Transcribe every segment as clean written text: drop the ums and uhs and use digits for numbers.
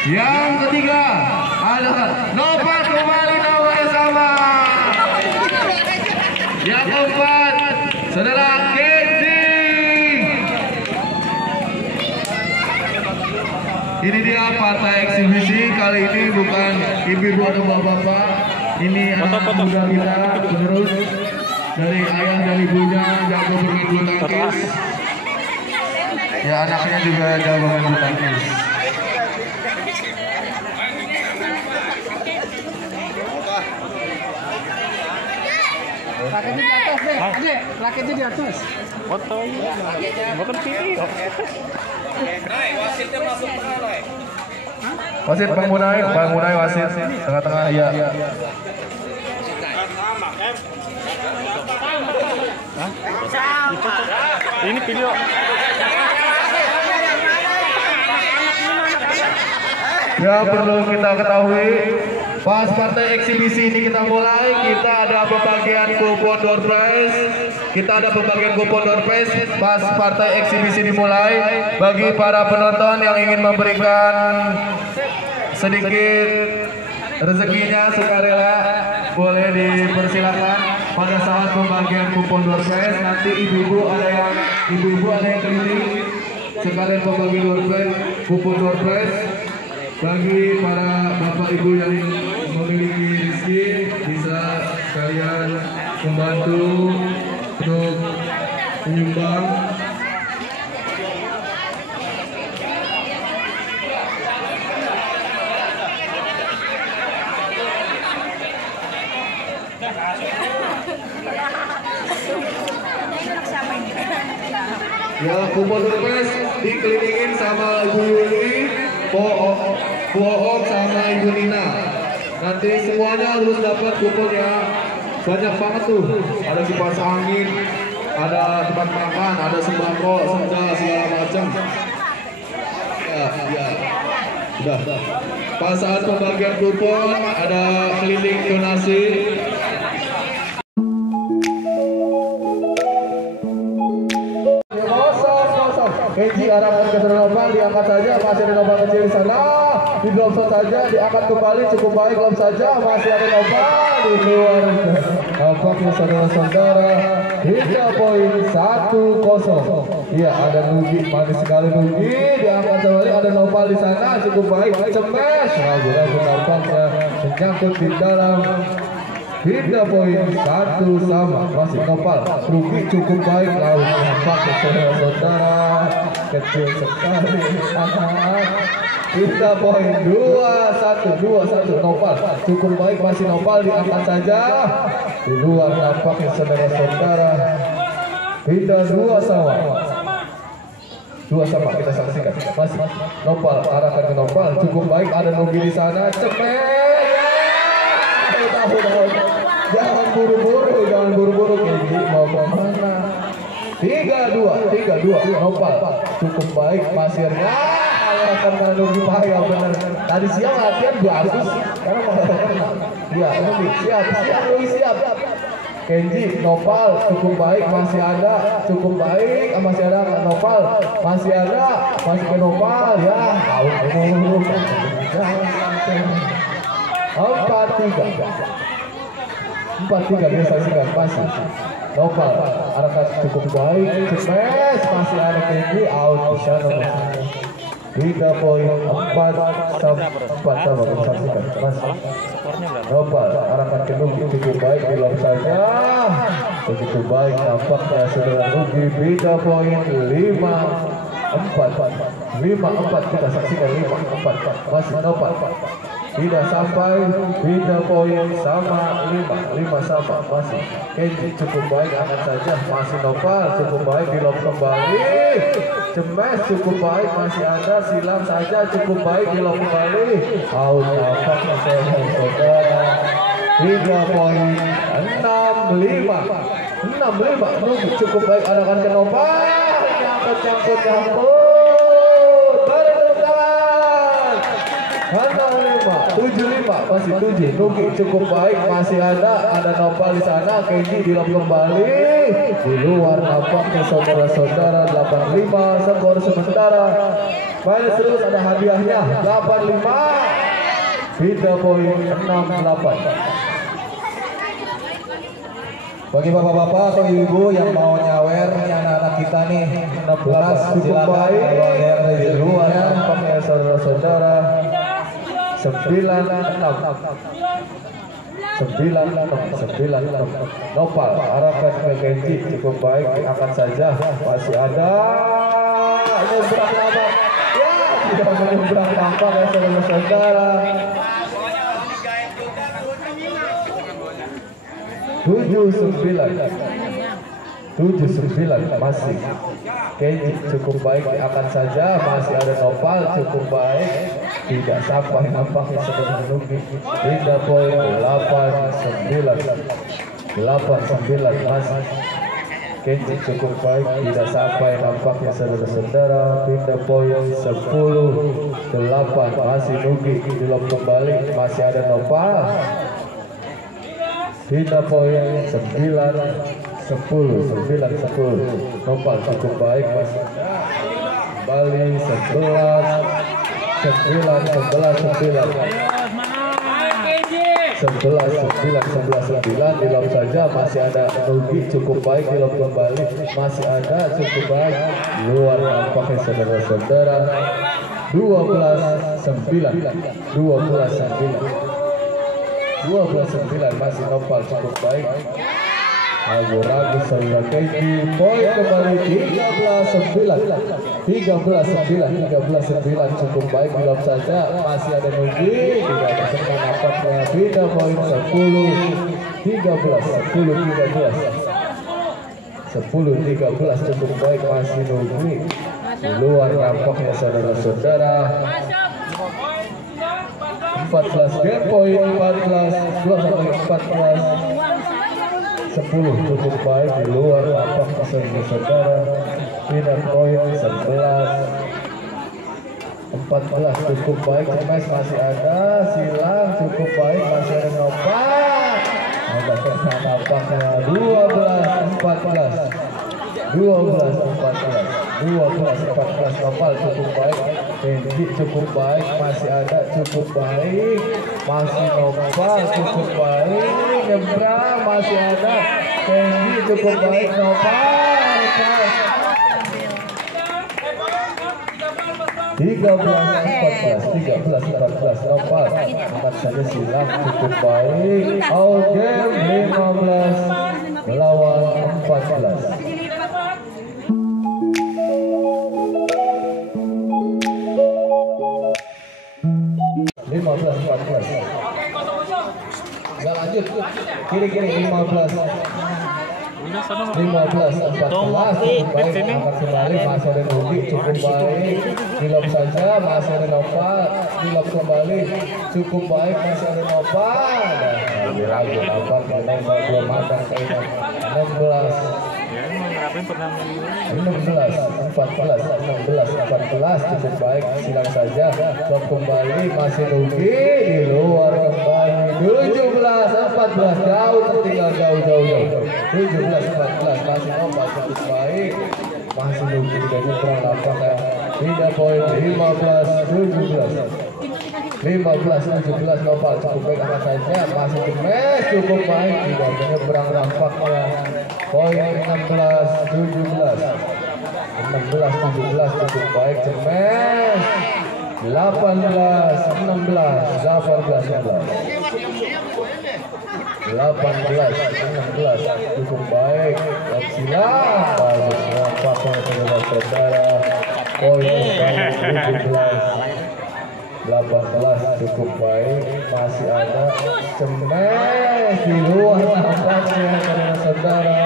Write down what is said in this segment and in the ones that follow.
Yang ketiga ada Nopal kembali nomor sama. Yang keempat saudara Kenji. Ini dia partai eksibisi kali ini, bukan ibu-ibu atau bapak-bapak. Ini anak muda kita penerus dari ayah dan ibunya jago bermain bulu tangkis. Ya anaknya juga jago bermain bulu tangkis. Raketnya di atas deh, Adek. Raketnya di atas. Foto bukan video. Wasitnya masuk tengah, Wasit Bang Munai wasit tengah-tengah ya. Ini video. Ya perlu kita ketahui, pas partai eksibisi ini kita mulai, kita ada pembagian kupon door prize. Kita ada pembagian kupon door prize pas partai eksibisi dimulai. Bagi para penonton yang ingin memberikan sedikit rezekinya sukarela, boleh dipersilakan pada saat pembagian kupon door prize. Nanti ibu-ibu ada yang keliling sekalian pembagi door prize, kupon door prize. Bagi para bapak ibu yang memiliki rezeki, bisa kalian membantu untuk menyumbang. Ya, kupon surprise dikelilingin sama Ibu Yuli, Pook sama Ibu Nina. Nanti semuanya harus dapat kupon ya. Banyak banget tuh. Ada kipas angin, ada tempat makan, ada sembako, sendal segala macam. Ya. Sudah. Pas saat pembagian kupon ada keliling donasi. Kenji arahkan ke Nopal, diangkat saja, masih ada Nopal kecil di sana, di drop shot saja, diangkat kembali, cukup baik, lob saja, masih ada Nopal, di luar. Nampaknya saudara-saudara, 3.10. Iya, ada Nugi, manis sekali Nugi, diangkat kembali, ada Nopal di sana, cukup baik, cemes, ragu-ragu nampaknya menyangkut di dalam. 3.1 sama, masih Nopal, Rugi cukup baik, laut nampaknya saudara-saudara kecil sekali. 3.21 Nopal cukup baik, masih Nopal, diangkat saja di luar nampaknya saudara-saudara. Kita 2 sama, kita saksikan, masih Nopal arahkan ke Nopal, cukup baik, ada Nugi di sana, cepet. Jangan buru-buru Kenji mau kemana? 3-2 Nopal cukup baik, pasirnya karena Nugi bahaya benar. Tadi siang latihan bagus karena mau ya Nugi siap Kenji Nopal cukup baik, masih ada cukup baik, masih ada Nopal, masih ke Nopal ya. 4-3 dia saksikan, masih Nopal arahkan cukup baik, cemes, masih ada Kenji out di sana. 3.4 sama disaksikan, masih Nopal arahkan ke Nugi, cukup baik, di lob saja, begitu baik nampaknya saudara Nugi. 5-4 kita saksikan, 5-4 masih Nopal. Tidak sampai 3 poin sama 5 sama, masih Kenji cukup baik, angkat saja, masih Nopal cukup baik, di lob kembali, cemes cukup baik, masih ada, silam saja cukup baik, di lob kembali, out nampaknya saudara. 3.65 Nugi cukup baik, arahkan ke Nopal, nyangkut 75 masih 7 Nugi cukup baik, masih ada Nopal di sana, Kenji di lob kembali, di luar nampaknya saudara-saudara. 85 skor sementara. Balas terus ada hadiahnya 85. Pindah poin 68. Bagi bapak-bapak atau ibu yang mau nyawer anak-anak kita nih 16 cukup baik. Kalau ada yang dari luar pakai saudara-saudara 96 Nopal arahkan ke Genji cukup baik, angkat saja, masih ada nyebrang tampak ya, tidak menyebrang tampak ya saudara-saudara. 79 masih Genji cukup baik, angkat saja, masih ada Nopal cukup baik, tidak sampai nampaknya sedang menunggu. Pindah poin 89 masih Genji cukup baik, tidak sampai nampaknya saudara-saudara. Pindah poin 10-8 masih Nugi belum kembali, masih ada Nopal. Pindah poin 9-10 Nopal cukup baik, masih kembali 11-9 dilap saja, masih ada Nugi cukup baik, dilap kembali, masih ada cukup baik, luar nampaknya saudara-saudara. 12-9 masih Nopal cukup baik. Ragu-ragu saudara Genji, poin kembali 13-9 cukup baik, belum saja, masih ada Nugi, tidak terkena nampaknya. Pindah poin 10-13 cukup baik, masih Nugi, luar nampaknya saudara-saudara. 14 game poin 14 10 cukup baik, di luar lapak saudara. Pindah poin 14 cukup baik, Cemes masih ada, silang cukup baik, masih ada Nopal, ada kena napaknya. 12-14 Nopal cukup baik, Genji cukup baik, masih ada cukup baik, masih Nopal cukup baik, nyebrang masih ada Genji cukup baik, Nopal 13-14 Nopal angkat saja, silang cukup baik. All game 15 melawan 14. 15-14. Nggak lanjut. Kiri-kiri 15-14 cukup baik, angkat kembali, masih ada Nugi cukup baik, dilap saja, masih ada Nopal, dilap kembali cukup baik, masih ada Nopal. Lagu nampak belum matang kayaknya. 16 cukup baik, silang saja, dilap kembali, masih Nugi, di luar kembali. 17-14 jauh, tertinggal jauh. 17-14 masih Nopal cukup baik, masih Nugi dan nyebrang nampak ya. Pindah poin 15-17 Nopal cukup baik, angkat saja, masih Cemes cukup baik, tidak menyeberang nampaknya. Poin 16-17 cukup baik, Cemes 18 cukup baik, silang bagus nampaknya saudara-saudara. Poin 18 cukup baik, masih ada Cemes di luar nampaknya saudara-saudara.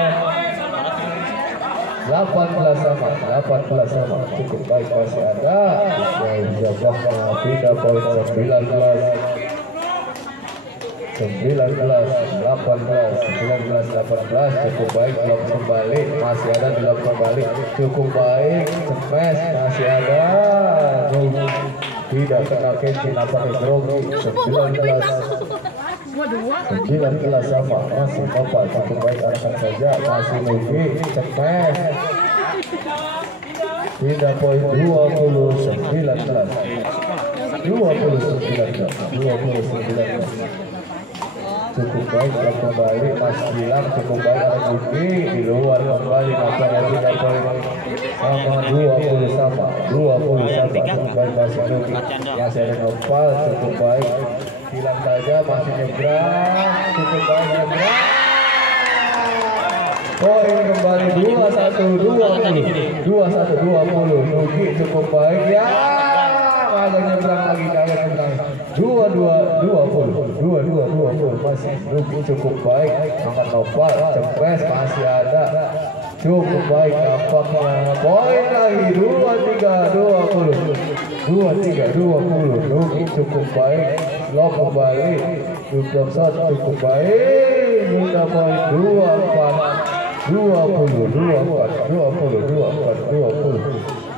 18 sama cukup baik, masih ada jauh-jauhnya. Pindah poin 19-18 cukup baik, dilap kembali, masih ada, dilap kembali cukup baik, Cemes masih ada, tidak kena Genji, nampaknya grogi. 19 sama, masih Nopal cukup baik, arahkan saja, masih Nugi, Cemes Pindah poin 29-19. Cukup baik kembali Mas Gilang, cukup baik Agusti di luar kembali nampaknya pindah poin sama 20 sama cukup baik masih Nugi yang sering nopal, cukup baik Gilang saja masih nyebrang, cukup baik nyebrang. Poin kembali 21-20 Nugi cukup baik ya, agak nyebrang lagi kagak nyebrang 22-20 masih Nugi cukup baik angkat nopal cepres masih ada cukup baik nampaknya poin lagi 23-20 Nugi cukup baik lock kembali cukup shot cukup baik minta poin 24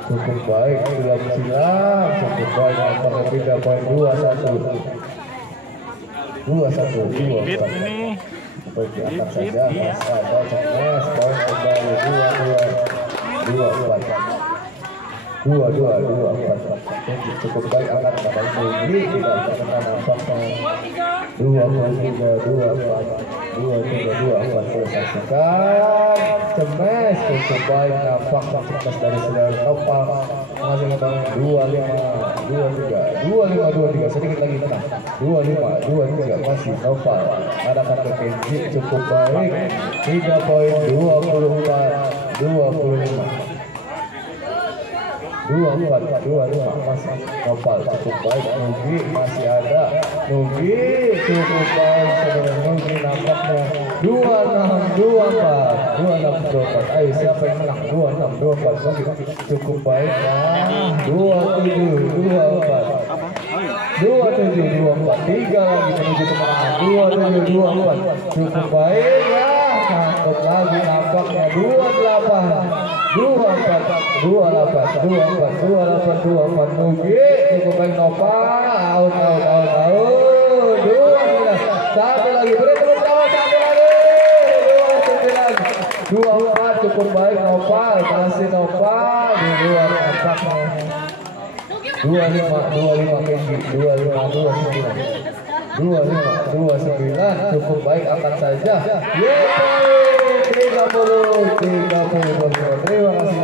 cukup baik sudah silang cukup baik nampaknya pindah poin 21 ini baik diangkat saja Mas ada cemas poin kembali 22 cukup baik angkat kembali Nugi tidak terkena nampaknya 23-24 saksikan cemas cukup baik nampak cemas dari saudara Nopal masih ngebang 25-23 sedikit lagi tenang 25-23 masih Nopal ada kata Kenji cukup baik 3 poin 24 masih Nopal cukup baik Nugi masih ada Nugi cukup baik saudara Nugi nampaknya 26-24 ayo siapa yang menang 26-24 cukup baik nah 27-24 3 lagi menuju kemenangan 27-24 cukup baik ya nangkep lagi nampaknya 28 Nugi cukup baik Nopal out satu lagi beri tepuk tangan satu lagi 24 cukup baik Nopal masih Nopal di luar nampaknya 25 Kenji 25-29 cukup baik angkat saja 30 terima kasih